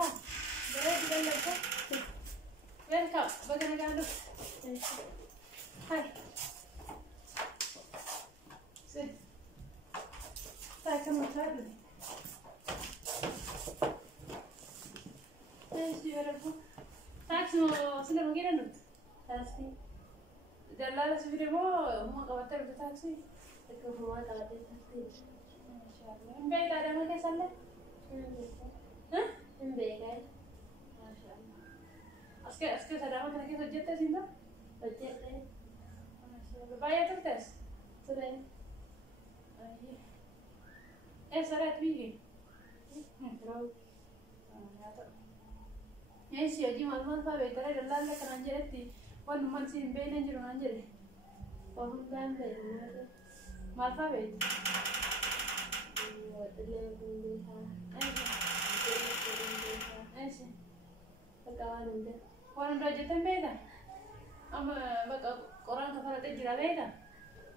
Hola. Welcome. Welcome. Hi. Sit. Come on, taxi sila mengira nut. Taxi. Dalam sebelum mau kau tahu taxi. Aku mau tahu taxi. Masyaallah. Mbak ada mana kesannya? Hah? Mbak kan? Masyaallah. Aske ada mana kita kerja tes ini? Kerja tes. Masyaallah. Bayar tu tes. Sudah. Sarat bihi. Terus. Yes, ya, jadi malam apa betul ada lalu kan anjir itu, wan masih beda anjir anjir, orang lain beda, malam apa betul? Asyik, perkawan itu, orang belajar beda, ama bak orang kafir itu jira beda,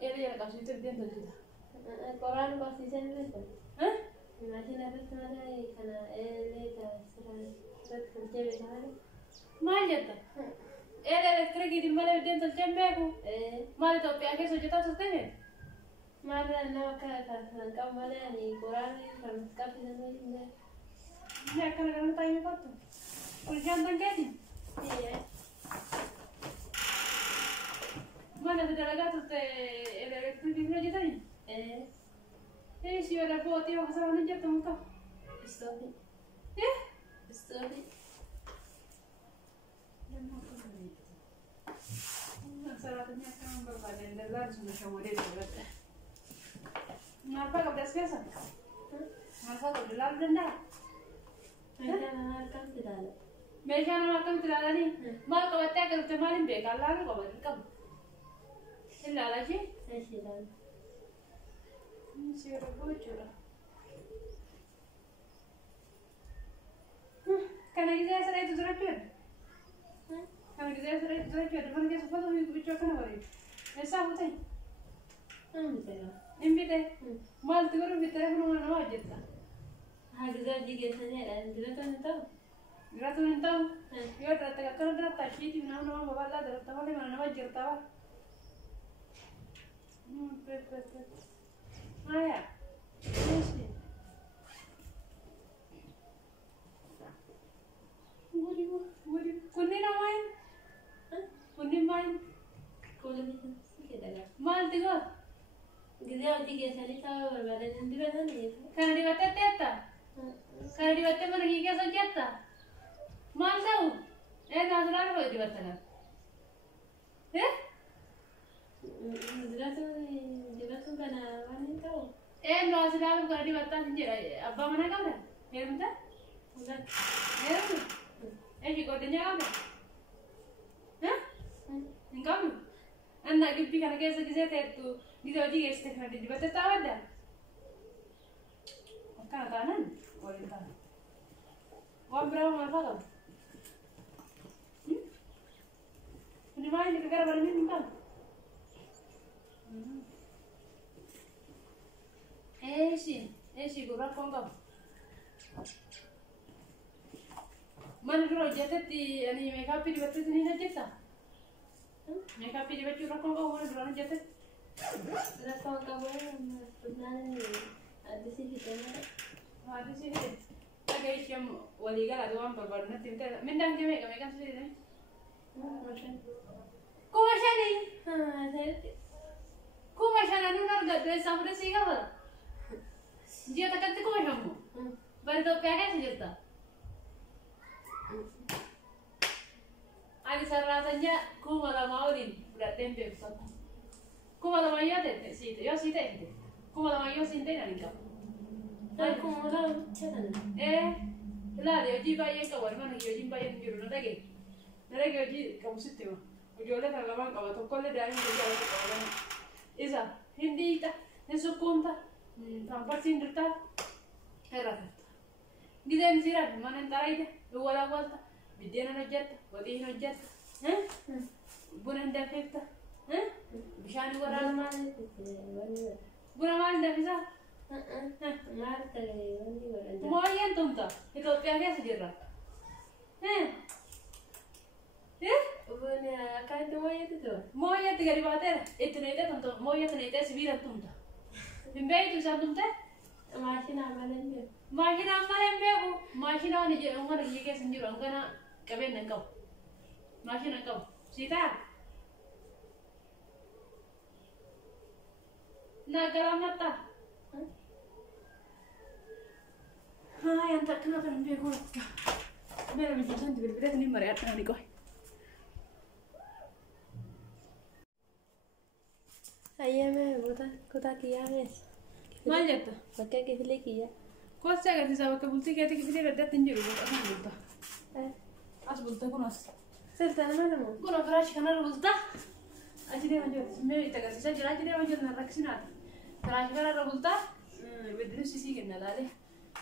ya kasih itu dia tu juga, orang kasih sen beda, hah? Masih ada sana karena itu serang. ما جدا إيه الإلكتريكي دي ماله بدين تلجمعه ماله توبيا كيسو جتا تستمر ماله أنا كم ماله يعني قراني فمسكابي نسوي يا كنا تايمي كاتو ورجعنا تنكدي إيه ماله بدرجات الإلكتريكي دي جتا إيه شو ولا بوتي وخسرنا جدا مكان استوفي إيه استوفي Salatnya kan berbadan dalam semua model berada. Kenapa kau dah biasa? Kenapa kau dalam benda? Mereka nak tidak ada ni. Mal kau betul kalau temalin bekal lalu kau balik kau. Tidak lagi? Tidak. Ini siapa bocor? Karena kita asal itu terakhir. Karena kita asal itu terakhir. Depan kita semua tu bocor kan awalnya. Esa betul. Betul. Ini betul. Mal tu baru betul aku nak nama aja tak. Kita jadi sana ada. Kita tu tahu. Kita tu tahu. Ya terata kalau terata sih nama bawa lah terata mana mana nama aja tahu. Betul. Maya. Yes. Kunni namain? Kunni main? Kunni kita. Mal tiga. Kita awak tiga sekali tahu berbeda nanti berbeda ni. Karena di batas teta. Karena di batas mana kita saja. Mal tahu? Nasaran apa di batas kan? Di batas kan mana tahu? Nasaran karena di batas ni abang mana kau dah? Mana? Bukan. Kau tanya apa? Hah? Engkau? Anak kita kan kerja tu, kita jadi kerja kan di batas tahu ada. Kan kanan, orang kanan. Orang berapa mana kau? Ini mana ni kerja berani engkau? Si gurau kau. Mana dulu jatuh di, ani makeup di batas ni nak jatuh? Makeup di batas orang kau mana dulu jatuh? Orang kau pernah ni ada sih kita mana? Ada sih. Agak isem waliga ada orang berbarna tinta. Mendang je makeup sih ni. Macam. Kau macam ni? Kau macam anu nak dress apa sih kau? Dia tak kata kau macam mu. Baru tu pakai sih jatuh. Ani rasanya ku malah mau din berat tempe besar. Ku malah mau ya deh sih itu, ya sih deh. Ku malah mau ya sih deh nanti kau. Dan ku malah cakap. Lah dia jiba yang kau mana dia jiba yang juru lagi. Lagi dia kamu situ. Ujungnya kalau kamu kau tu kalau dia yang jauh kau. Isa Hindi ta, nesukun ta, tampak sindir ta, herat. Gizem sirat mana tarai ta, luar awal ta. Bidyana najat, wadi najat, bulan dafet, bishan gua mana, bulan mana dafet sah, mau yang tumta, itu apa yang sejarah, Bukan kau moya tu. Moya tu gari bater. Itu nete tentu moya tu nete sebiran tunta. Bimbai tu sah tunta. Masih nama ni. Masih nama ni bimbai. Masih nama ni je orang lagi ke sendiri orang kana kabe nengkau. Masih nengkau. Sita. Nak garam mata. Yang tak kena kan bimbai gua. Mereka macam tu tiba-tiba ni mari atas ni kau. Ayah मैं खुदा किया है मान जाता बच्चे किस लिए किया कौन सा करती साहब के बोलती कहती कि फिर रहता तीन जरूर बोलता कौन बोलता आज बोलता कौन आज सर ताना ना मो कौन अफराज खाना बोलता आज नहीं मज़े मैं इतना करती सर जरा नहीं मज़े ना रखसी ना अफराज खाना बोलता बेदरू सीसी करना लाले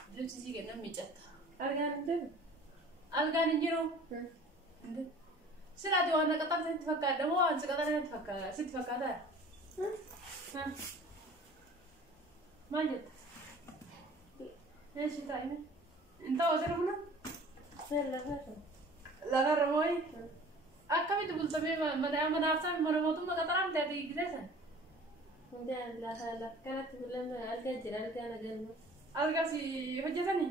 बेदरू सीसी करना मिचाता अलगान इंजरो सिला जो अन्न कतार से तफक्का दमो अंश कतार से तफक्का से तफक्का दा ماجد ايش تعمل انت وزرنا لا غير موي اكمل تقول تمام ما نعرفش ما نموتوا ما قطرام تاتي كده لا كانت تقول لنا الجزر انا جنب القاسي حجتني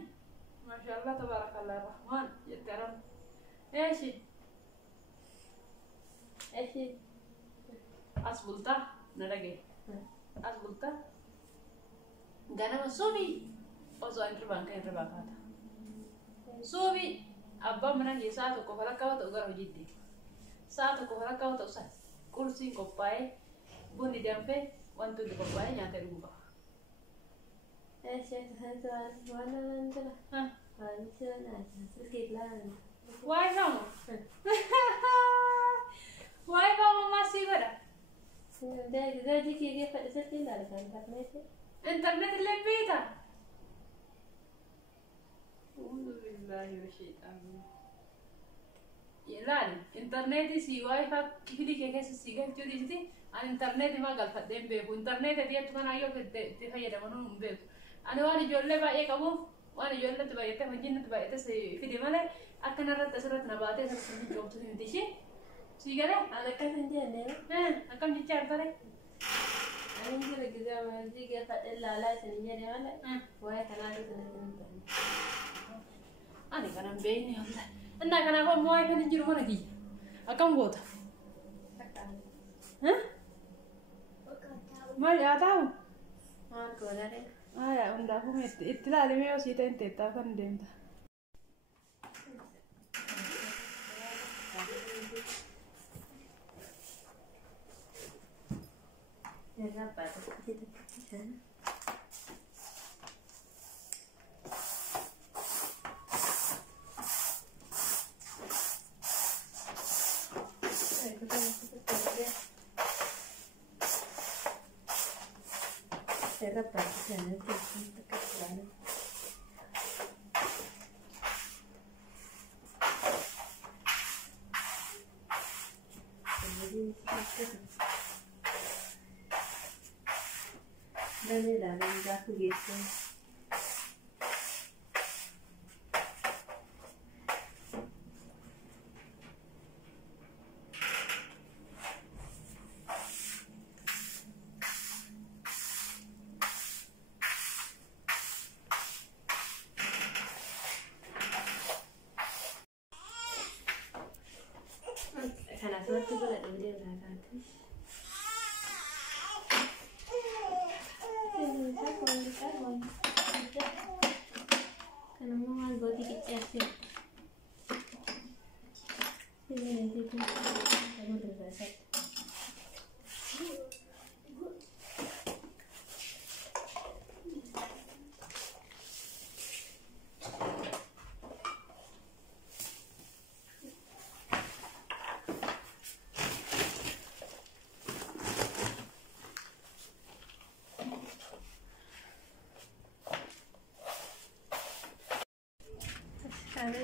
ما شاء الله تبارك الله الرحمن يترم ايش اصبلتا نرجع أصبحت غانا مسوبي أوزو أنتر بانكا سوبي أبا منا يساتو كفلا كاو تغير وجدي ساتو كفلا كاو تغير كرسي كوباي بني دمبه وانتو دي كوباي نيانتي روبا وانا ننزل واي فاما واي فاما ما سيبرا ده دي كي فلسفة لا انترنت اللي بيتا أعوذ بالله من الشيطان يلاني انترنت سي واي فا كيفلي كيكس سيجا تودي جتي الانترنت ما قال فدين بيكو انترنت دي تكون ايو تفيد منو بيكو انا وانا جولة باي كابو وانا جولة تباي تفجين تباي تسي في دمالة اكن رت اسرت نباتة سرسني جوب تسي متشي سيجا ده على كذا جنة أكم جيتشار ترى أنا نقول كذا ما زيك فإلا لا سنجري ولا وهي كلام تنتظر أنا كلام بيني والله أنا كلام هو موي فنجري ولا كي أكم بوتا ها ما جاتاو ما كولاري يا عند أبو ميت إطلاع لي ميو سيتا أنت تافن ديمتا Berapa tu? Kita sana. Berapa tu sana? Kita dekat sana. Dale la venga juguete. Karena suatu bulan dia berangkat. Karena mau buat dikit sih. Ini nanti tu kamu terbiasa.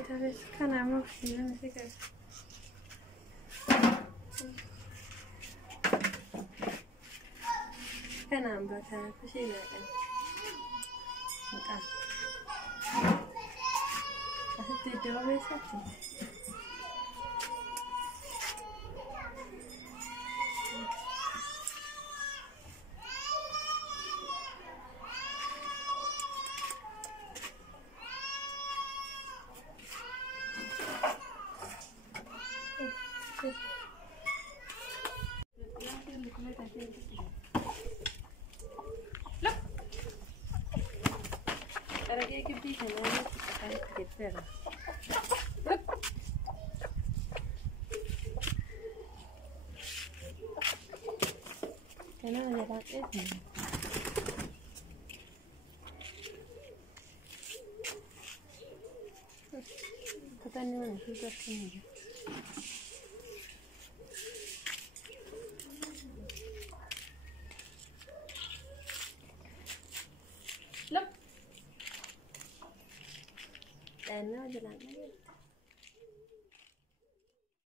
Tapi kan amo film sih kan. Kan amba kan aku sih kan. Entah. Pasti que te va a besar. Para que bisa na kahit pera. Kailangan nila natin. Katanya mo na, sugat ko nila. Look! Ano, jalan na yun.